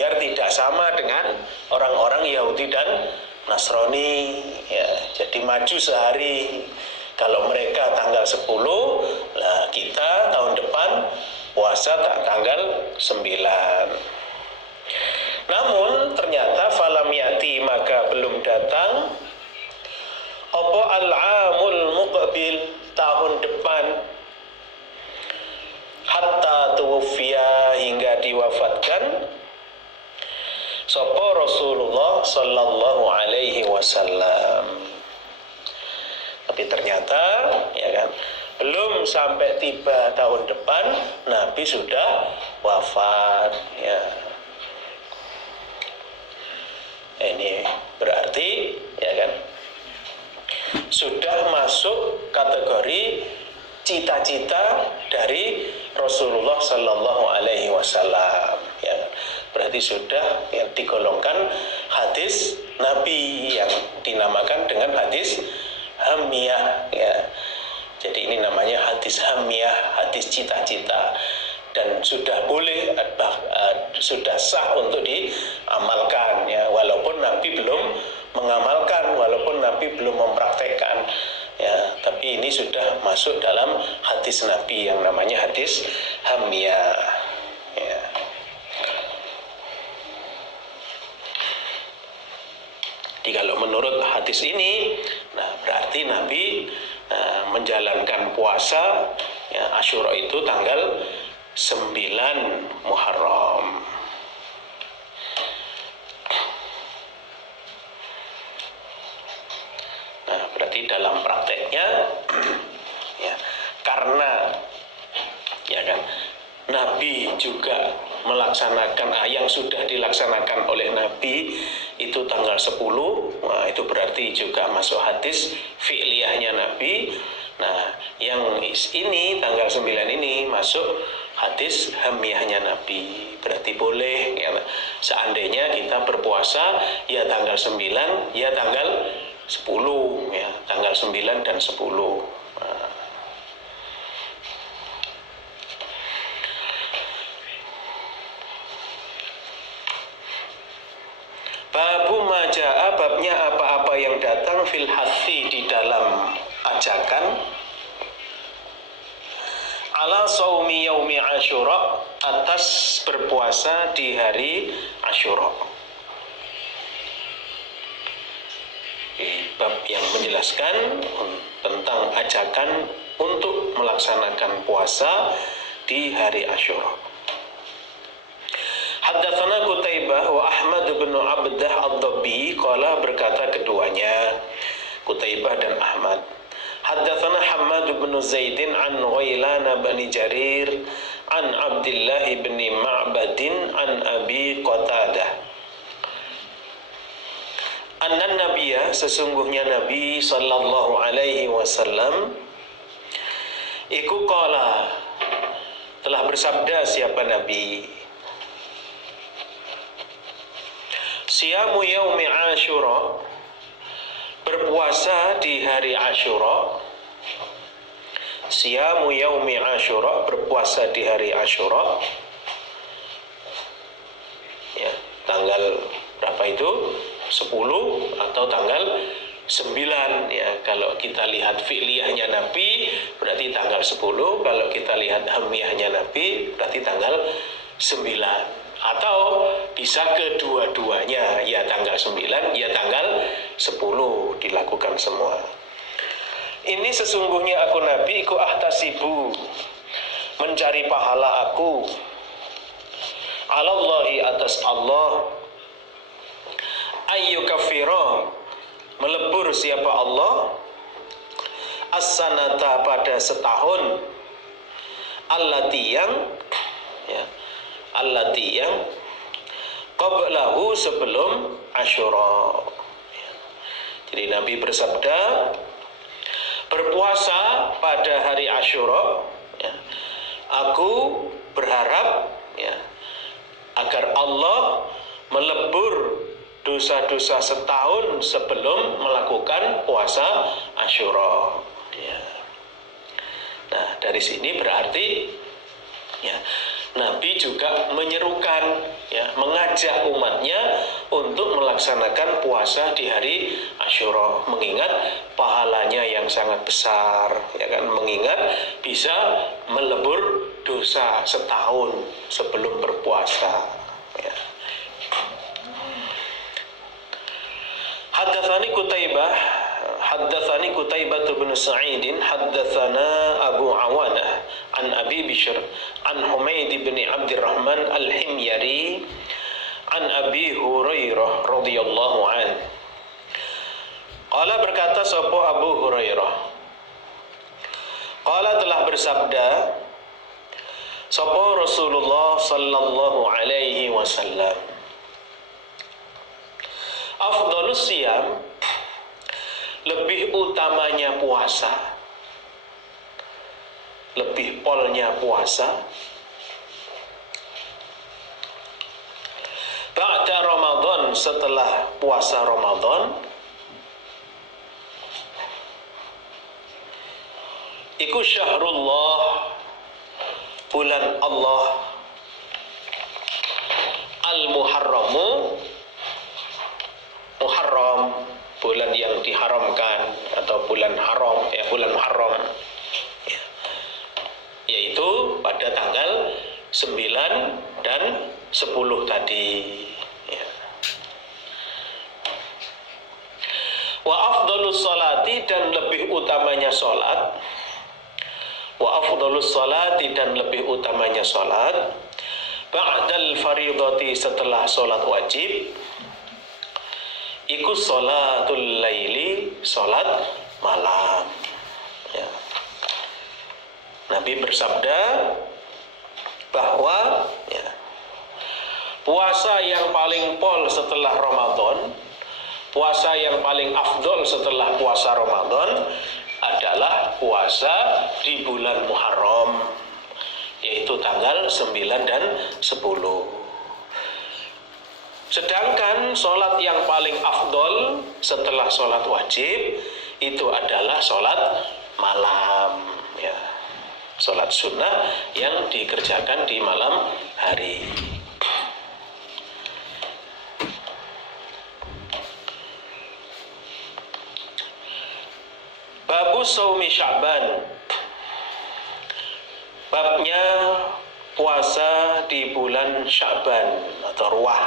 biar tidak sama dengan orang-orang Yahudi dan Nasrani ya. Jadi maju sehari. Kalau mereka tanggal 10, lah kita tahun depan puasa tanggal 9. Namun ternyata falam yati, maka belum datang apa al-amul muqbil, tahun depan, hatta tuwfiya, hingga diwafatkan sapa Rasulullah sallallahu alaihi wasallam. Tapi ternyata ya kan, belum sampai tiba tahun depan Nabi sudah wafat ya. Ini berarti ya kan, sudah masuk kategori cita-cita dari Rasulullah Sallallahu Alaihi Wasallam ya. Berarti sudah yang digolongkan hadis Nabi yang dinamakan dengan hadis hamiyah ya. Jadi ini namanya hadis hamiyah, hadis cita-cita, dan sudah boleh, sudah sah untuk diamalkan ya, walaupun Nabi belum mengamalkan, walaupun Nabi belum mempraktekkan ya, tapi ini sudah masuk dalam hadis Nabi yang namanya hadis hamiyah ya. Jadi kalau menurut hadis ini, nah berarti Nabi menjalankan puasa ya, Asyura itu tanggal 9 Muharram. Nah, berarti dalam prakteknya ya, karena ya kan, Nabi juga melaksanakan yang sudah dilaksanakan oleh Nabi itu tanggal 10. Nah, itu berarti juga masuk hadis fi'liyahnya Nabi. Nah, yang ini tanggal 9 ini masuk hadis hamiyahnya Nabi. Berarti boleh ya, seandainya kita berpuasa ya tanggal 9 ya tanggal 10 ya, tanggal 9 dan 10. Nah. Babu maja'a, babnya apa-apa yang datang fil hathi, di dalam ajakan ala saumi yaumi Asyura, atas berpuasa di hari Asyura. Bab yang menjelaskan tentang ajakan untuk melaksanakan puasa di hari Asyura. Haddatsana Qutaibah wa Ahmad bin Abdah ad-Dabbi, qala, berkata keduanya Qutaibah dan Ahmad, haddatsana Hammad bin Zaidin an Ghailan bin Jarir an Abdullah bin Ma'badin an Abi Qatadah anna nabiyya, sesungguhnya Nabi sallallahu alaihi wasallam iku qala, telah bersabda, siapa Nabi, siyamu yaumi Asyura, berpuasa di hari Asyura. Siyamu yaumi Asyura, berpuasa di hari Asyura ya, tanggal berapa itu? 10 atau tanggal 9 ya. Kalau kita lihat fi'liyahnya Nabi berarti tanggal 10, kalau kita lihat hamiyahnya Nabi berarti tanggal 9, atau bisa kedua-duanya, ya tanggal 9 ya tanggal 10, dilakukan semua. Ini sesungguhnya aku Nabi iku ahtasibu, mencari pahala aku, alallahi, atas Allah, ayyukafira, melebur siapa Allah, as-sanata, pada setahun, allati yang ya, allati yang qablahu, sebelum Asyura. Jadi Nabi bersabda, berpuasa pada hari Asyura ya, aku berharap ya, agar Allah melebur dosa-dosa setahun sebelum melakukan puasa Asyura ya. Nah, dari sini berarti ya, Nabi juga menyerukan, ya, mengajak umatnya untuk melaksanakan puasa di hari Asyura, mengingat pahalanya yang sangat besar, ya kan, mengingat bisa melebur dosa setahun sebelum berpuasa, ya. Haddatsani Qutaibah bin Sa'id haddatsana Abu Awanah an Abi Bishr an Humaid bin Abdurrahman Al-Himyari an Abi Hurairah radhiyallahu an. Qala, berkata sapa Abu Hurairah, qala, telah bersabda sapa Rasulullah sallallahu alaihi wasallam, afdhalus siyam, lebih utamanya puasa, lebih polnya puasa, ba'da Ramadan, setelah puasa Ramadan, iku syahrullah, bulan Allah, al-muharramu, Muharram, bulan yang diharamkan atau bulan haram, ya, bulan Muharram, ya, yaitu pada tanggal 9 dan 10 tadi, ya. Wa afdhalus sholati, dan lebih utamanya sholat, wa afdhalus sholati, dan lebih utamanya sholat, ba'dal faridati, setelah sholat wajib, iku sholatul laili, sholat malam, ya. Nabi bersabda bahwa, ya, puasa yang paling pol setelah Ramadan, puasa yang paling afdol setelah puasa Ramadan adalah puasa di bulan Muharram, yaitu tanggal 9 dan 10. Sedangkan sholat yang paling afdol setelah sholat wajib itu adalah sholat malam, ya, sholat sunnah yang dikerjakan di malam hari. Babu Shaumi Sya'ban, babnya puasa di bulan Sya'ban atau Ruwah,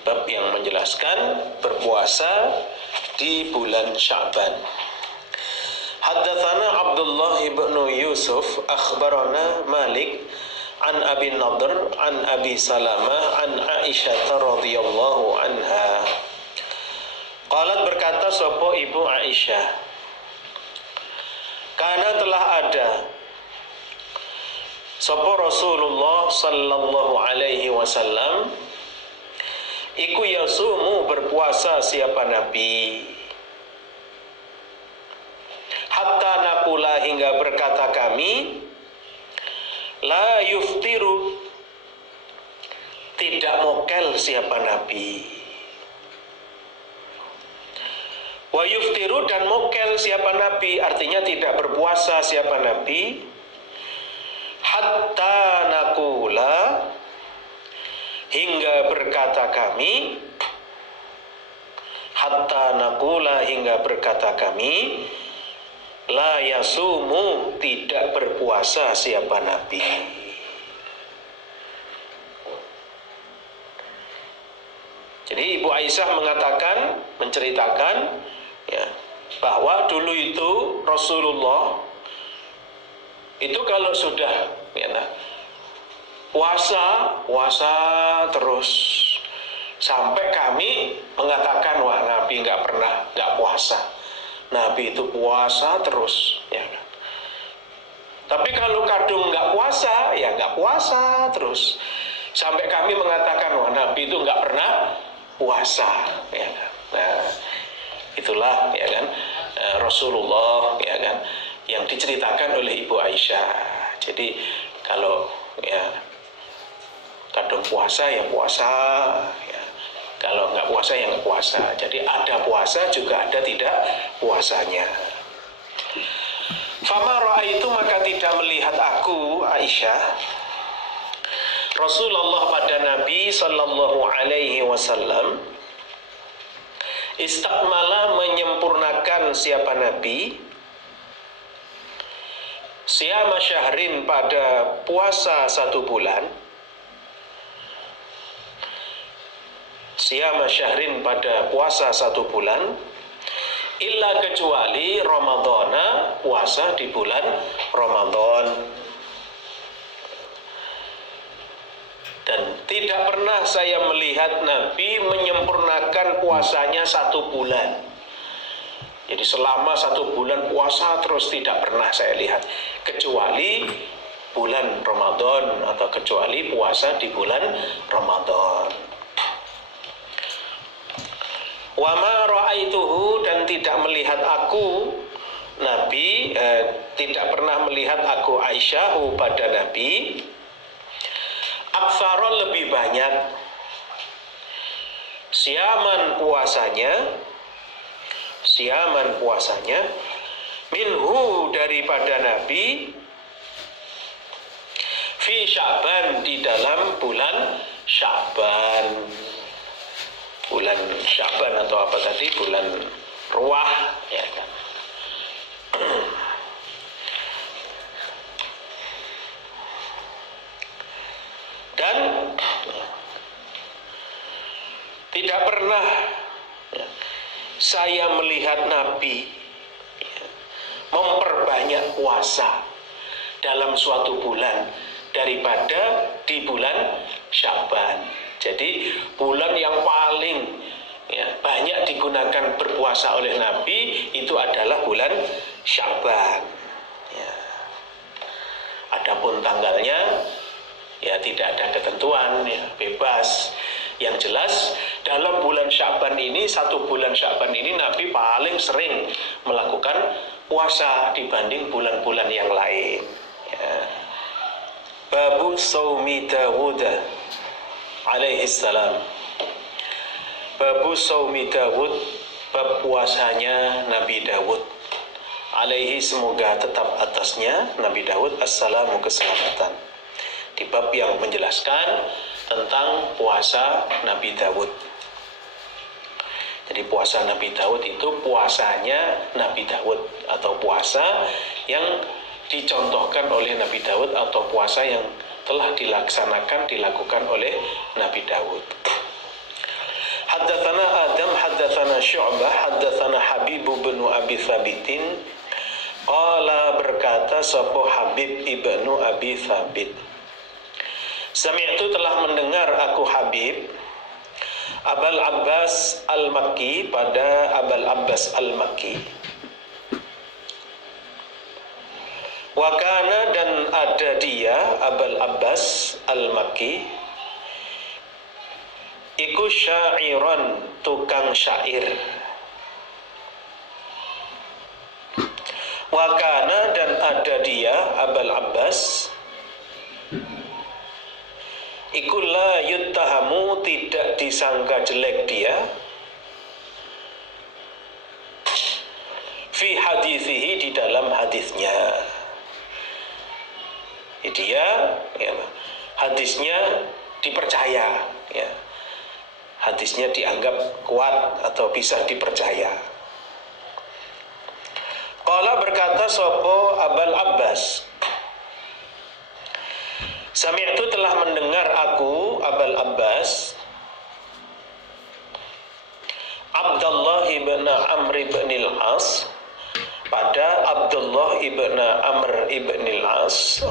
bab yang menjelaskan berpuasa di bulan Sya'ban. Haddatsana Abdullah ibn Yusuf akhbarana Malik an Abi Nadr an Abi Salamah an Aisyah radhiyallahu anha. Qalat, berkata sapa ibu Aisyah, karena telah ada sapa Rasulullah sallallahu alaihi wasallam, iku yasumu, berpuasa siapa Nabi, hatta nakula, hingga berkata kami, la yuftiru, tidak mokel siapa Nabi, wa yuftiru, dan mokel siapa Nabi, artinya tidak berpuasa siapa Nabi, hatta nakula, hingga berkata kami, hatta nakula, hingga berkata kami, la yasumu, tidak berpuasa siapa Nabi. Jadi Ibu Aisyah mengatakan, menceritakan, ya, bahwa dulu itu Rasulullah itu kalau sudah, ya, puasa terus, sampai kami mengatakan, wah, Nabi nggak pernah nggak puasa, Nabi itu puasa terus, ya. Tapi kalau kadung nggak puasa, ya nggak puasa terus, sampai kami mengatakan, wah, Nabi itu nggak pernah puasa, ya. Nah, itulah, ya kan, Rasulullah, ya kan, yang diceritakan oleh Ibu Aisyah. Jadi kalau, ya, kadung puasa ya puasa, ya, kalau nggak puasa ya nggak puasa. Jadi ada puasa juga ada tidak puasanya. Fama ra'aitu, maka tidak melihat aku, Aisyah, Rasulullah pada Nabi sallallahu alaihi wasallam istakmala menyempurnakan siapa Nabi siyama syahrin pada puasa 1 bulan, siyama syahrin pada puasa 1 bulan, illa kecuali Ramadhana, puasa di bulan Ramadan. Dan tidak pernah saya melihat Nabi menyempurnakan puasanya 1 bulan. Jadi selama 1 bulan puasa terus tidak pernah saya lihat, kecuali bulan Ramadan atau kecuali puasa di bulan Ramadan. Wa ma ra'aituhu, dan tidak melihat aku Nabi, tidak pernah melihat aku Aisyah pada Nabi, aktsara lebih banyak, siaman puasanya, minhu daripada Nabi, fi Sya'ban di dalam bulan Sya'ban. Bulan Sya'ban atau apa tadi, bulan Ruah, ya kan. Dan tidak pernah saya melihat Nabi memperbanyak puasa dalam suatu bulan daripada di bulan Sya'ban. Jadi bulan yang paling banyak digunakan berpuasa oleh Nabi itu adalah bulan Sya'ban. Adapun tanggalnya tidak ada ketentuan, bebas. Yang jelas dalam bulan Sya'ban ini, 1 bulan Sya'ban ini Nabi paling sering melakukan puasa dibanding bulan-bulan yang lain. Babu Shaumi Dawud alaihi salam. Babu Shaumi Dawud, bab puasanya Nabi Dawud. Alaihi, semoga tetap atasnya Nabi Dawud assalamu, keselamatan. Di bab yang menjelaskan tentang puasa Nabi Dawud. Jadi puasa Nabi Dawud itu puasanya Nabi Dawud, atau puasa yang dicontohkan oleh Nabi Dawud, atau puasa yang telah dilakukan oleh Nabi Dawud. Haddatsana Adam, haddatsana Syu'bah, haddatsana Habib bin Abi Thabitin. Qala, berkata sapa Habib ibnu Abi Thabit, sami'tu, telah mendengar aku Habib Abul Abbas Al-Makki, pada Abul Abbas Al-Makki. Wa kana, dan ada dia Abul Abbas Al-Makki iku syairan, tukang syair. Wa kana, dan ada dia Abul Abbas iku la yuttahamu, tidak disangka jelek dia, fi hadithihi, di dalam hadisnya. Dia hadisnya dipercaya, hadisnya dianggap kuat atau bisa dipercaya. Qala, berkata sapa Abul Abbas, sami'tu, telah mendengar aku Abul Abbas Abdullah ibn Amr ibn al-As, pada Abdullah ibn Amr ibn al-As